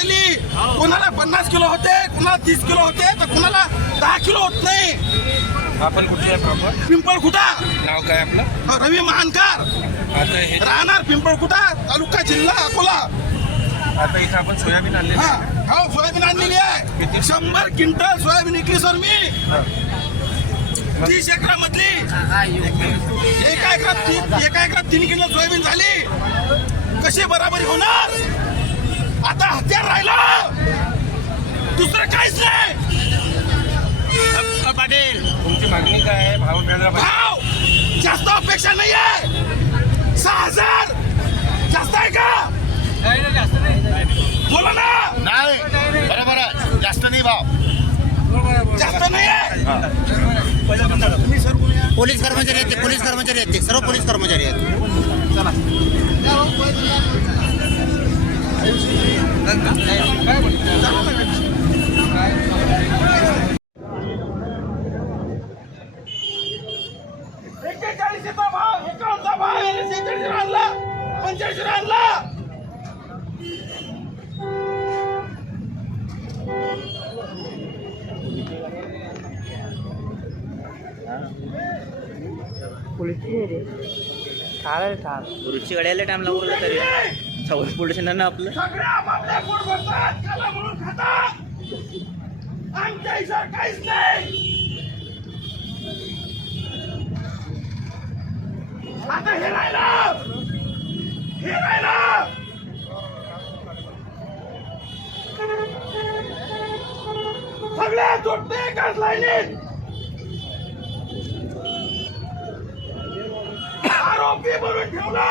राहिली. कोणाला पन्नास किलो होते कोणाला तीस किलो होते तर कोणाला दहा किलो होत नाही. आपण कुठे आहे प्रॉपर? पिंपळखुटा. नाव काय आपलं? रवी महानकार आता राहणार पिंपळखुटा तालुका जिल्हा अकोला. आता इथं आपण सोयाबीन आणले हा हो सोयाबीन आणलेली आहे? शंभर क्विंटल सोयाबीन विकली सर मी तीस एकरामधली. एका एकरात ती- एका एकरात तीन किलो सोयाबीन झाली. कशी बराबरी होणार? आता हत्यार राहिलं. दुसरं काहीच नाही. पाटील तुमची मागणी काय आहे? भाव मिळाला पाहिजे. भाव जास्त अपेक्षा नाही आहे सहा हजार. जास्त आहे का? बोला ना. नाही बरोबर आहे. जास्त नाही भाव. जास्त नाही आहे? पोलीस कर्मचारी आहेत ते पोलीस कर्मचारी आहेत ते. सर्व पोलीस कर्मचारी आहेत. Policiere. पंच्याऐंशी आणला पुरुषची गाड्याला टाइम लागू लागला तरी. सवय पोलीस स्टेशन आपलं. सगळे आपापल्या पोट भरतात खाला म्हणून खातात. आमच्या इशार काहीच नाही. आता हे राहिलं. हे राहिलं. सगळे जोडते एकाच लाईनीत. ठेवला.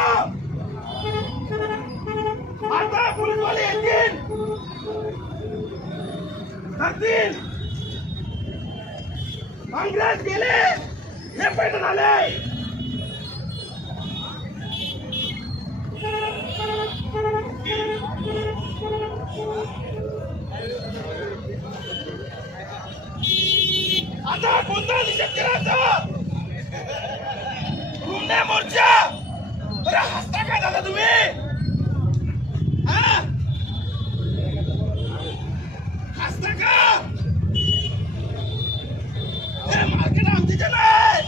आता पोलीसवाले येतील. धरतील काँग्रेस गेले. हे पैठण आले आता कोणता निषेध करायचा मोर्चा बरं हसता काय झालं तुम्ही? हसता का? मार्केट आमच्या नाही.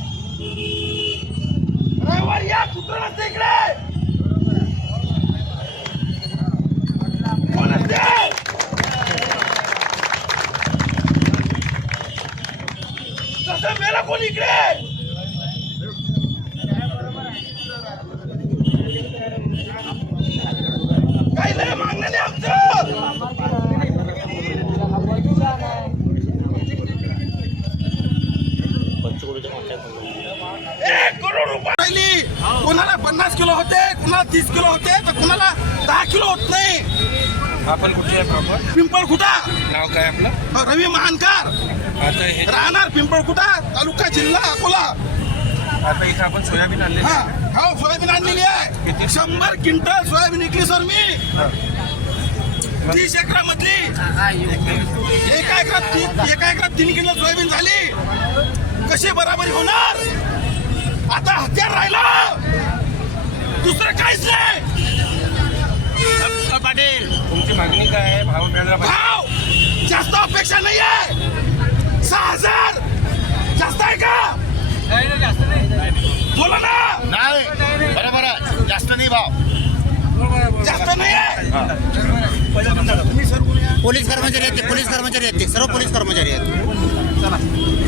रविवारी या कुत्र नसते इकडे? कोण असते तसं मेला कोण इकडे काही नाही मागणं नाही आमचं एक करोड रुपये राहिली कोणाला पन्नास किलो होते कोणाला तीस किलो होते तर कोणाला दहा किलो होत नाही. आपण कुठे आहे प्रॉपर? पिंपळखुटा नाव काय आपलं? रवी महानकार आता हे राहणार पिंपळखुटा तालुका जिल्हा अकोला. आता इथं आपण सोयाबीन आणले हा. हो सोयाबीन आणलेली आहे? शंभर क्विंटल सोयाबीन विकली सर मी. तीस एकरामधली. एका एकरात एका एकरात तीन किलो सोयाबीन झाली. कशी बराबरी होणार? आता हत्यार राहिलं? दुसरं काहीच नाही. पाटील तुमची मागणी काय आहे? भाव मिळाला पाहिजे. भाव जास्त अपेक्षा नाही आहे सहा हजार. जास्त आहे का? बोला ना. नाही बरोबर आहे. जास्त नाही भाव. जास्त नाही आहे? पोलीस कर्मचारी आहेत ते. पोलीस कर्मचारी आहेत ते. सर्व पोलीस कर्मचारी आहेत.